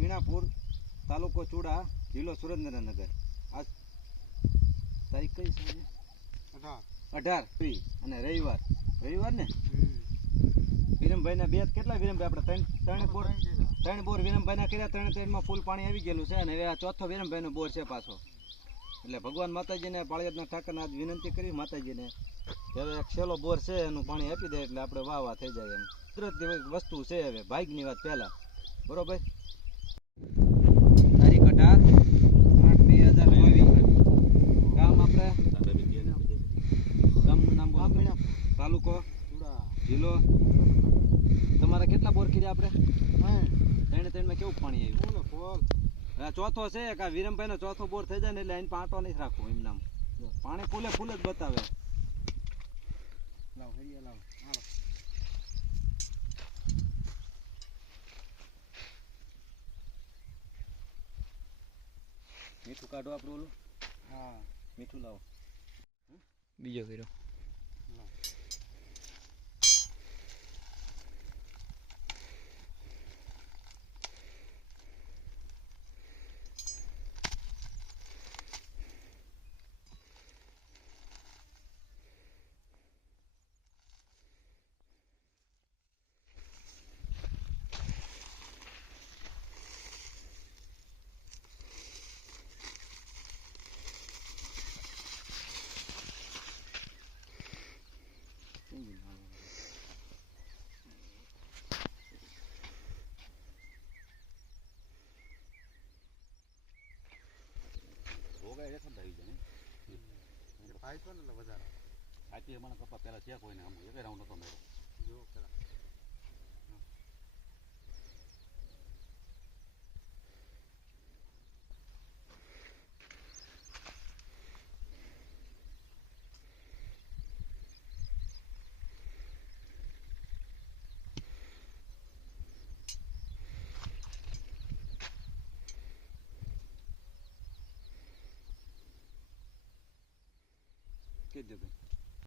મીણાપુર તાલુકો ચુડા જિલ્લો સુરેન્દ્રનગર આ તારીખ કઈ છે અઢાર અને રવિવાર। રવિવાર ને? વિરમભાઈના બે કેટલા વિરમભાઈ? આપણે ત્રણ ત્રણ બોર ત્રણ બોર વિરમભાઈના કર્યા ત્રણ ત્રણમાં ફૂલ પાણી આવી ગયેલું છે અને હવે આ ચોથો વિરમભાઈનો બોર છે પાછો. એટલે ભગવાન માતાજીને પાળિયાદના ઠાકરને આજ વિનંતી કરી માતાજીને હવે એક છેલ્લો બોર છે એનું પાણી આપી દે એટલે આપણે વાહ વાહ થઈ જાય એમ. કુદરતની વસ્તુ છે હવે ભાગની વાત પહેલાં. બરોબર? તારીખ અઢાર આઠ બે હજાર ચોવીસ. ગામ આપણે ગામનું નામ બોલો. તાલુકો? જિલ્લો? તમારે કેટલા બોર કર્યા આપણે ત્રણે. ત્રણમાં કેવું પાણી આવ્યું? ચોથો છે કે વિરમભાઈ નો ચોથો બોર થઈ જાય ને એટલે એને પાટો નહીં રાખવો એમ નામ. પાણી ફૂલે ફૂલ જ બતાવે. મીઠું કાઢો આપણું ઓલું? હા. મીઠું લાવો. બીજો કર્યો. પેલા છે કોઈને આમ એક રાઉન્ડ હતો મેળો જો દો দেবে।